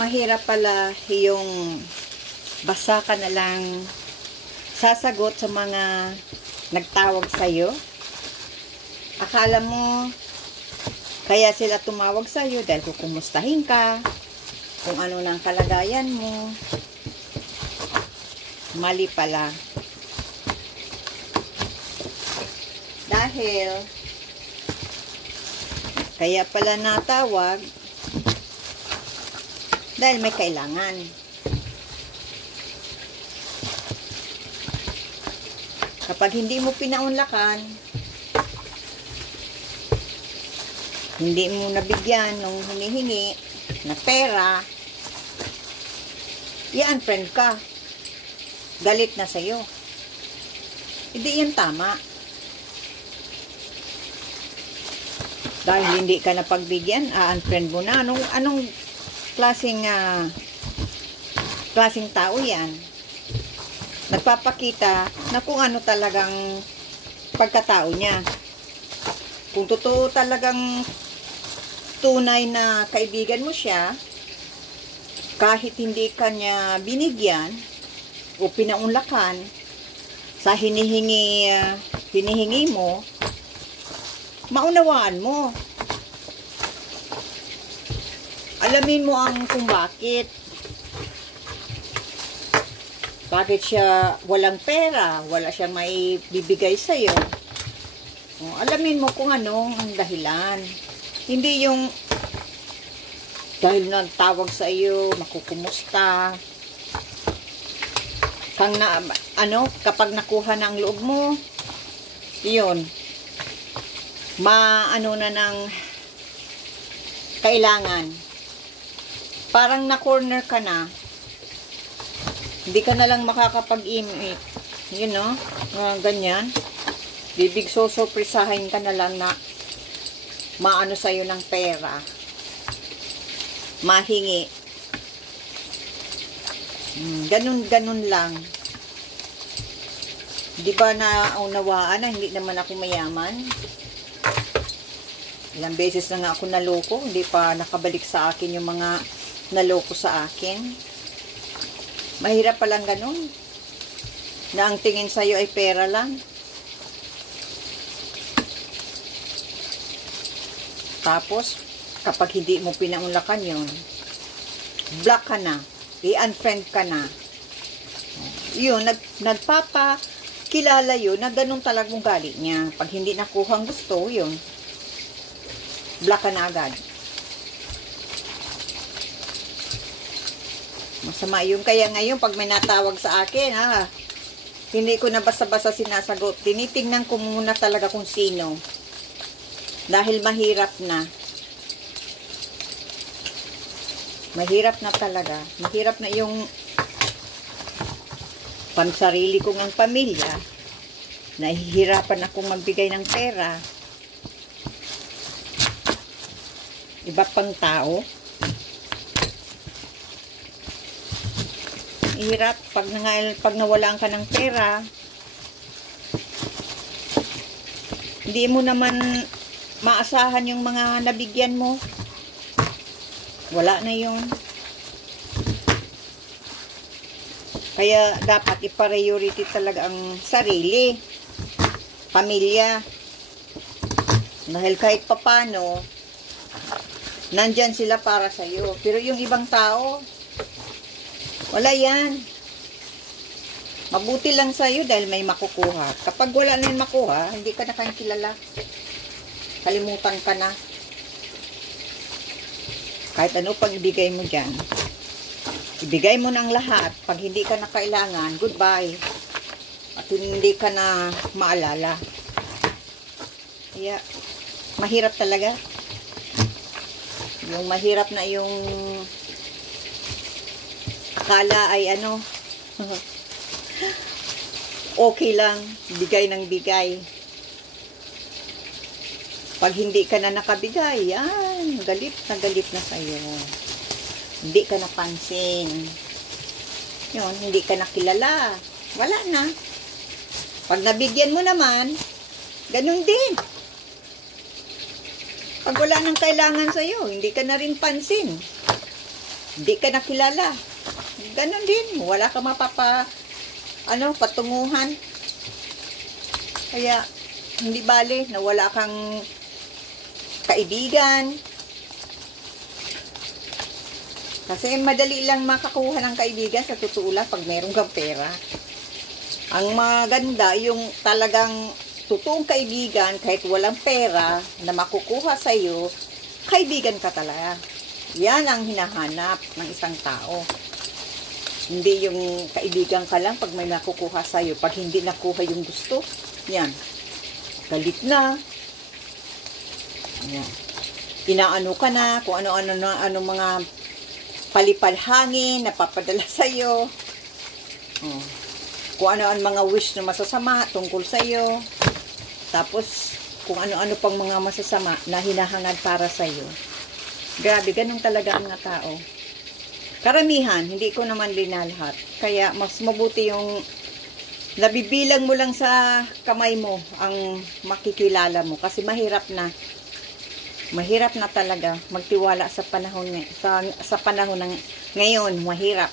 Mahirap pala yung basta ka na lang sasagot sa mga nagtawag sa'yo. Akala mo, kaya sila tumawag sa'yo dahil kukumustahin ka, kung ano ng kalagayan mo. Mali pala. Dahil, kaya pala natawag, dahil may kailangan. Kapag hindi mo pinaunlakan, hindi mo nabigyan ng hinihingi na pera, i-unfriend ka. Galit na sa'yo. Hindi yan tama. Dahil hindi ka napagbigyan, unfriend mo na. Anong klaseng tao yan? Nagpapakita na kung ano talagang pagkatao niya. Kung totoo talagang tunay na kaibigan mo siya, kahit hindi ka niya binigyan o pinaunlakan sa hinihingi mo, maunawaan mo. Alamin mo ang kung bakit. Bakit siya walang pera, wala siyang may bibigay sa'yo. Alamin mo kung ano ang dahilan. Hindi yung dahil nagtawag sa iyo, makukumusta. Kapag nakuha na ang loob mo, yun, maano na ng kailangan. Parang na-corner ka na. Hindi ka na lang makakapag-imit. Yun, no? Ganyan. Bibig sorpresahin ka na lang na maano sa'yo ng pera. Mahingi. Ganun lang. Di ba naunawaan na hindi naman ako mayaman? Ilang beses na nga ako naloko. Hindi pa nakabalik sa akin yung mga naloko sa akin. Mahirap palang ganun. Na ang tingin sa'yo ay pera lang. Tapos, kapag hindi mo pinaunlakan yun, block ka na. I-unfriend ka na. Yun, nagpapakilala yun na ganun talagang galit niya. Pag hindi nakuha ang gusto, yun, block ka na agad. Masama yun. Kaya ngayon, pag may natawag sa akin, hindi ko na basta-basta sinasagot. Tinitingnan ko muna talaga kung sino. Dahil mahirap na. Mahirap na talaga. Mahirap na yung pansarili ko ng pamilya. Nahihirapan akong magbigay ng pera. Iba pang tao. Hirap pag nawalaan ka ng pera. Hindi mo naman maasahan yung mga nabigyan mo. Wala na yung. Kaya dapat i-priority talaga ang sarili, pamilya. Dahil kahit papano, nandyan sila para sa'yo. Pero yung ibang tao, wala yan. Mabuti lang sa'yo dahil may makukuha. Kapag wala na yung makuha, hindi ka na kayang kilala. Kalimutan ka na. Kahit ano pang ibigay mo dyan. Ibigay mo ng lahat. Pag hindi ka na kailangan, goodbye. At hindi ka na maalala. Kaya, mahirap talaga. Yung mahirap na yung akala ay okay lang, bigay ng bigay. Pag hindi ka na nakabigay, yan, galit na sa'yo. Hindi ka napansin. Yun, hindi ka nakilala. Wala na. Pag nabigyan mo naman, ganun din. Pag wala nang kailangan sa'yo, hindi ka na rin pansin. Di ka nakilala. Ganon din. Wala ka patunguhan. Kaya, hindi bale na wala kang kaibigan. Kasi madali lang makakuha ng kaibigan sa totoo lang pag meron kang pera. Ang maganda, yung talagang totoong kaibigan, kahit walang pera, na makukuha sa'yo, kaibigan ka talaga. Yan ang hinahanap ng isang tao. Hindi yung kaibigan ka lang pag may nakukuha sa'yo. Pag hindi nakuha yung gusto, yan. Galit na. Yan. Inaano ka na, kung ano mga palipalhangin na papadala sa'yo. Oh. Kung ano ang mga wish na masasama tungkol sa'yo. Tapos, kung ano-ano pang mga masasama na hinahangad para sa'yo. Grabe, ganun talaga ang mga tao. Karamihan, hindi ko naman linalahat. Kaya, mas mabuti yung nabibilang mo lang sa kamay mo ang makikilala mo. Kasi mahirap na. Mahirap na talaga magtiwala sa panahon sa panahon ng ngayon, mahirap.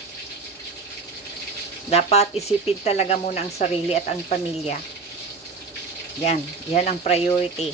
Dapat isipin talaga muna ang sarili at ang pamilya. Yan ang priority.